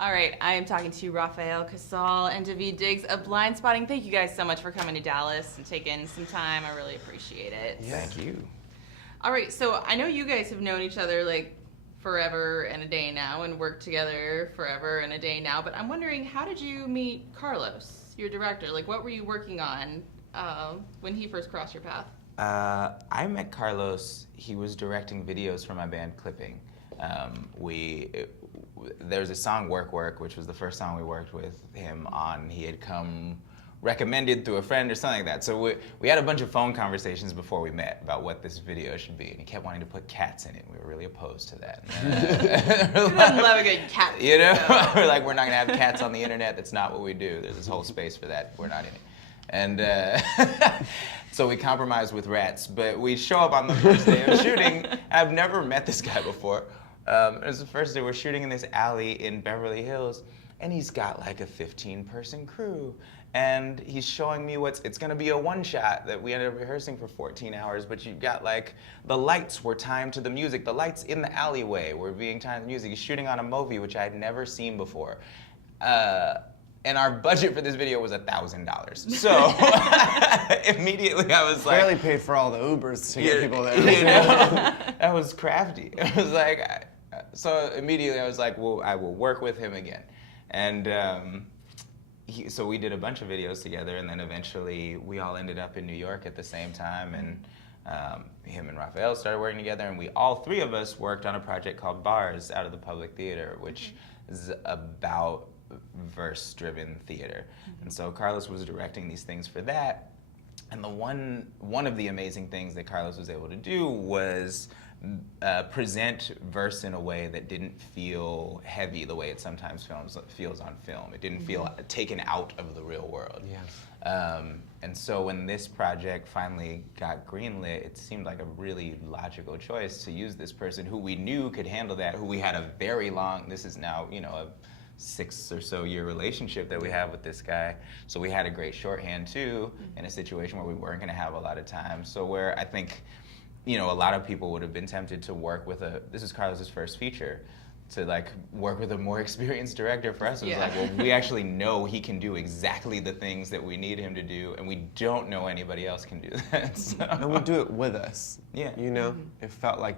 All right, I am talking to Rafeal Casal and Daveed Diggs of Blindspotting. Thank you guys so much for coming to Dallas and taking some time. I really appreciate it. Thank you. All right, so I know you guys have known each other like forever and a day now and worked together forever and a day now, but I'm wondering, how did you meet Carlos, your director? Like, what were you working on when he first crossed your path? I met Carlos. He was directing videos for my band Clipping. There's a song, Work Work, which was the first song we worked with him on. He had come recommended through a friend or something like that. So we had a bunch of phone conversations before we met about what this video should be, and he kept wanting to put cats in it. We were really opposed to that. I love a good cat. You know, we're like, we're not gonna have cats on the internet. That's not what we do. There's this whole space for that. We're not in it. And so we compromised with rats, but we show up on the first day of shooting. I've never met this guy before. It was the first day we're shooting in this alley in Beverly Hills, and he's got like a 15-person crew. And he's showing me it's gonna be a one-shot that we ended up rehearsing for 14 hours, but you've got like, the lights were timed to the music. The lights in the alleyway were being timed to the music. He's shooting on a movie, which I had never seen before. And our budget for this video was $1,000. So immediately I was like, barely paid for all the Ubers to get people there. You know? That was crafty. It was like, so immediately I was like, well, I will work with him again. And so we did a bunch of videos together, and then eventually we all ended up in New York at the same time, and him and Rafeal started working together, and all three of us worked on a project called Bars out of the Public Theater, which is about verse-driven theater. And so Carlos was directing these things for that, and one of the amazing things that Carlos was able to do was present verse in a way that didn't feel heavy the way it sometimes feels on film. It didn't feel taken out of the real world. Yes. And so when this project finally got greenlit, it seemed like a really logical choice to use this person who we knew could handle that, who we had a very long, this is now, you know, a 6 or so year relationship that we have with this guy. So we had a great shorthand too, in a situation where we weren't gonna have a lot of time. So where I think, you know, a lot of people would have been tempted to work with this is Carlos's first feature, to like work with a more experienced director. For us, it was like, well, we actually know he can do exactly the things that we need him to do, and we don't know anybody else can do that. So. And would do it with us. Yeah. You know, it felt like,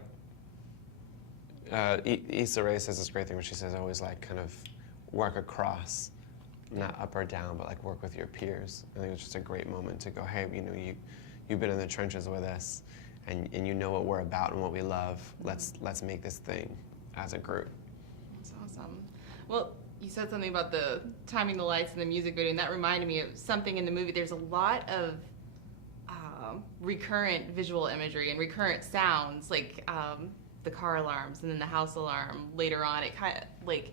Issa Rae says this great thing where she says always like kind of work across, not up or down, but like work with your peers. I think it's just a great moment to go, hey, you know, you've been in the trenches with us, and you know what we're about and what we love. Let's make this thing as a group. That's awesome. Well, you said something about the timing the lights in the music video, and that reminded me of something in the movie. There's a lot of recurrent visual imagery and recurrent sounds, like the car alarms and then the house alarm later on. It kind of, like,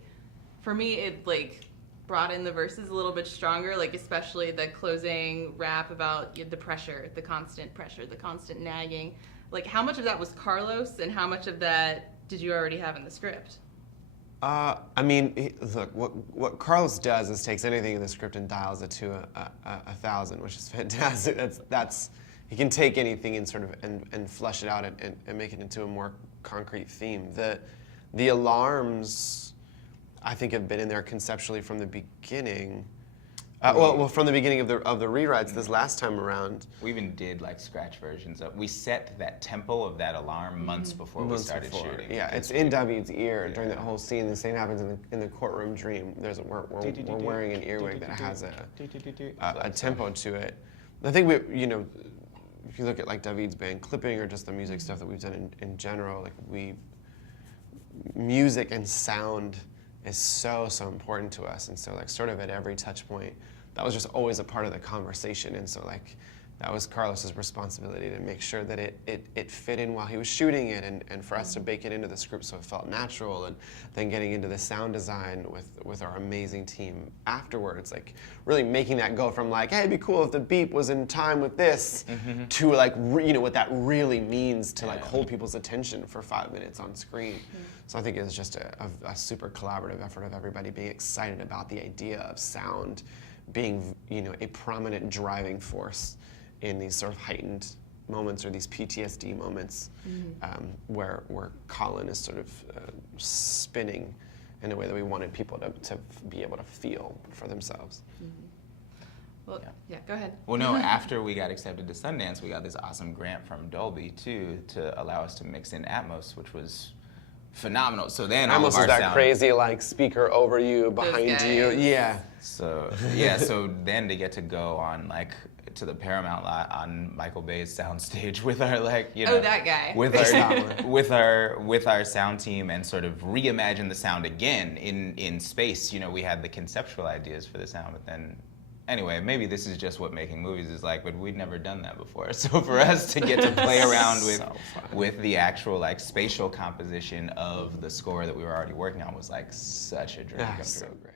for me, it like brought in the verses a little bit stronger, like especially the closing rap about the pressure, the constant nagging. Like, how much of that was Carlos, and how much of that did you already have in the script? I mean, look, what Carlos does is takes anything in the script and dials it to 1,000, which is fantastic. That's he can take anything and sort of and flesh it out and make it into a more concrete theme. The alarms, I think, have been in there conceptually from the beginning. Well, from the beginning of the rewrites this last time around. We even did like scratch versions of. We set that tempo of that alarm months before we started shooting. Yeah, it's in Daveed's ear during that whole scene. The same happens in the courtroom dream. We're wearing an earwig that has a tempo to it. I think if you look at like Daveed's band Clipping or just the music stuff that we've done in general, like music and sound is so important to us, and so like sort of at every touch point, that was just always a part of the conversation, and so like that was Carlos's responsibility to make sure that it fit in while he was shooting it, and for us to bake it into the script so it felt natural, and then getting into the sound design with our amazing team afterwards, like really making that go from like, hey, it'd be cool if the beep was in time with this, to like what that really means to like hold people's attention for 5 minutes on screen. So I think it was just a super collaborative effort of everybody being excited about the idea of sound being, a prominent driving force in these sort of heightened moments or these PTSD moments where Colin is sort of spinning in a way that we wanted people to be able to feel for themselves. Well, yeah, go ahead. Well, no, after we got accepted to Sundance, we got this awesome grant from Dolby, too, to allow us to mix in Atmos, which was phenomenal. So then all of Almost our is that sound, crazy like speaker over you, behind you. guys. Yeah. So yeah, so then to get to go on like to the Paramount lot on Michael Bay's soundstage with our like Oh, that guy. with our sound team and sort of reimagine the sound again in space. You know, we had the conceptual ideas for the sound, but then anyway, maybe this is just what making movies is like, but we'd never done that before. So for us to get to play around with the actual like spatial composition of the score that we were already working on was like such a dream come true. So great.